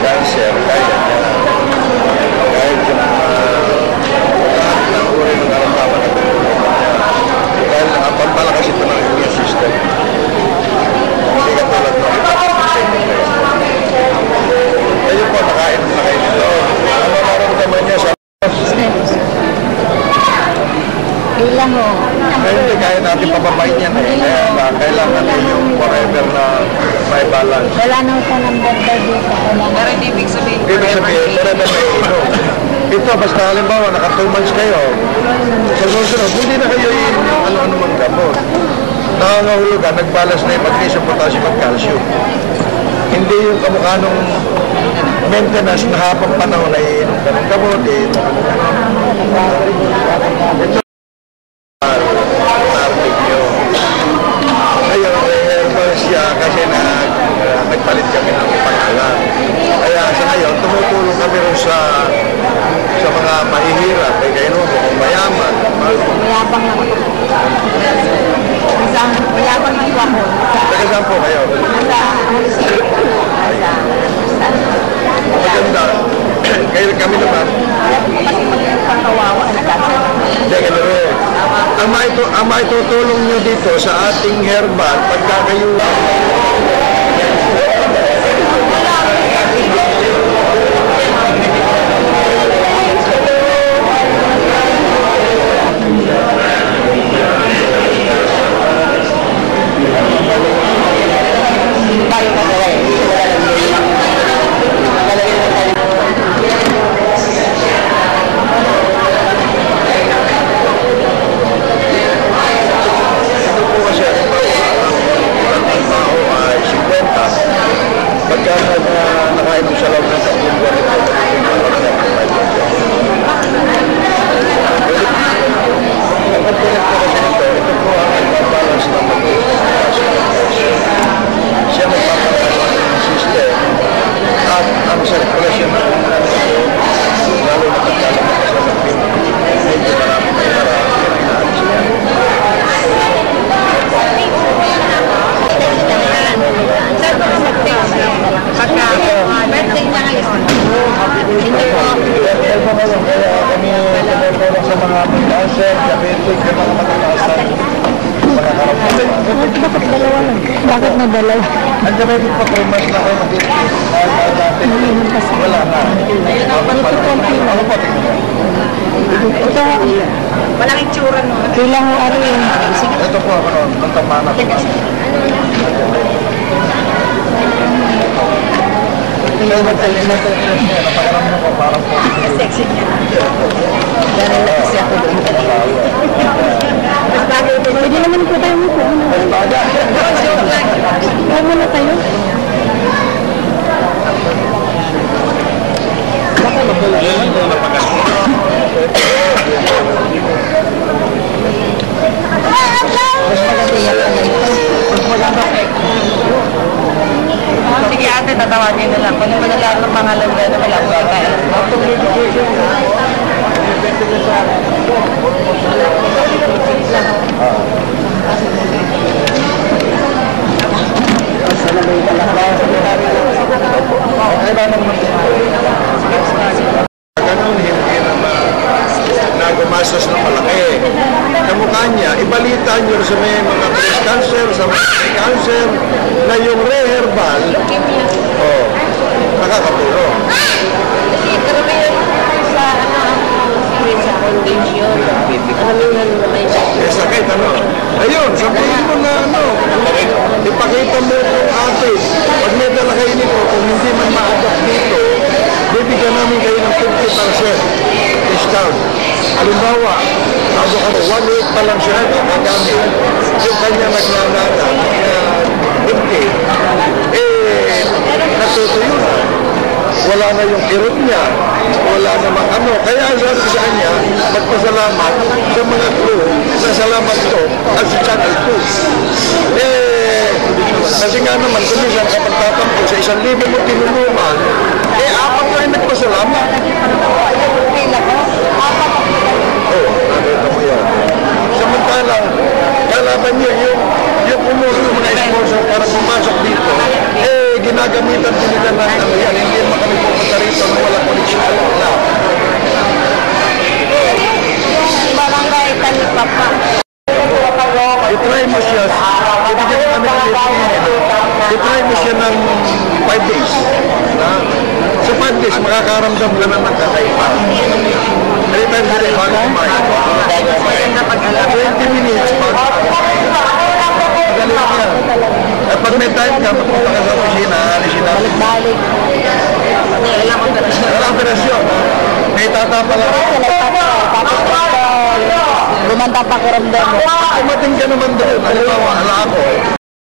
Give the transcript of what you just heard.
cancer, kaya niya. Kahit yung lahat ng uri ng karamdaman na tutulong niya. Dahil pampalakas ito ng immune system. Hindi ka tulad ng ayun po, nakain na kayo dito. Ano maramdaman niya sa ilang ho. hindi kaya natin pababain yan eh. Kaya kailangan yung forever na may balance. Wala na ito ng banda dito. Pero hindi ibig sabihin Ibig sabihin, forever na inom. Ito, basta halimbawa, naka 2 months kayo. Sa susunod, hindi na kayo ano-ano mang gamot. Nangangahulugan, nagbalance na yung magnesium, potassium at calcium. Hindi yung kamukha nung maintenance na habang panahon ay inom ka ng gamot, ito. Ngayon, herbal siya kasi nagpalit kami ng pangalan. Kaya sa ngayon, tumutulong kami rin sa mga mahihirap. Kaya mo kung mayaman. Mayabang lang ako. Mayabang lang ako. Taga saan po kayo? Maganda. Kaya kami naman. Kasi magpapakawawa na cancer. Hindi, ganun rin. Ang maitutulong nyo dito sa ating herbal, pagka kayo pagka nakain mo sa loob ng 3 buwan ito, ang component po kasi ito po ang nagbabalance ng siya magpapalas ng system at ang circulation ng lalo na pagkalamang sa napin medyo marami may marami yung pinaalis niya. Pagka birthday niya ngayon. Hindi po. Kaya kami tumutulong sa mga cancer, diabetic, sa mga matataas na mga karamdaman. Bakit dalawa lang? Bakit na dalawa? Ang diabetic po 3 months na kayo mag-ibig. Dati, wala na. Ano po, tingnan mo? Ito, walang itsura no. bilang mo ano yun. Ito po ako noon, ng tamana po. Kaya mag-stress niya, napakaramdaman ko parang po. Sexy niya. Dahil na kasi ako doon. Pwede naman po tayo po. Joke lang. Huwag muna tayo. Baka magdalaman ito na pag-stress. Mas maganda mas maganda. Sige ate, tatawagin na lang. Kung naman lahat ng pangalan na wala po tayo. Ganun, hindi na gumastos ng malaki. Kamukha niya, ibalita nyo sa mga breast cancer, sa mga cancer, na yung Reherbal, nakakatulong. Kasi karamihan sa sa foundation. Sakit, ano? Ayun, sabihin mo na, ipakita mo kung ate, pag may dala kayo nito, kung hindi man ma-adapt dito, bibigyan namin kayo ng 50% discount. Halimbawa, bago ka mo, 1 week pa lang siya nagagamit, yung kanya nagnanana, hindi, natutuyo na. Wala na yung kirot niya, wala namang ano. Kaya sabi ko sa kanya, magpasalamat sa mga crew, salamat to, at sa Channel 2. Kasi nga naman, kung minsan kapag tatampo sa 1,000 mo tinulungan, apat na rin nagpasalamat. Nakita mo yan. Samantalang, kalaban niyo yung umuro ng mga sponsor para pumasok dito, ginagamitan din nila ng ano yan, hindi naman kami makakaramdam ka na ng kakaiba. Anytime sila bago kumain. Maganda pag alam. 20 minutes pa. Magaling yan. At pag may time ka, magpunta ka sa opisina, alisin natin. Balik. Hindi, alam ko na siya. Wala operasyon. May tatapa lang. Lumanda pa ko ramdam mo. Tumating ka naman doon. Halimbawa, ala ako.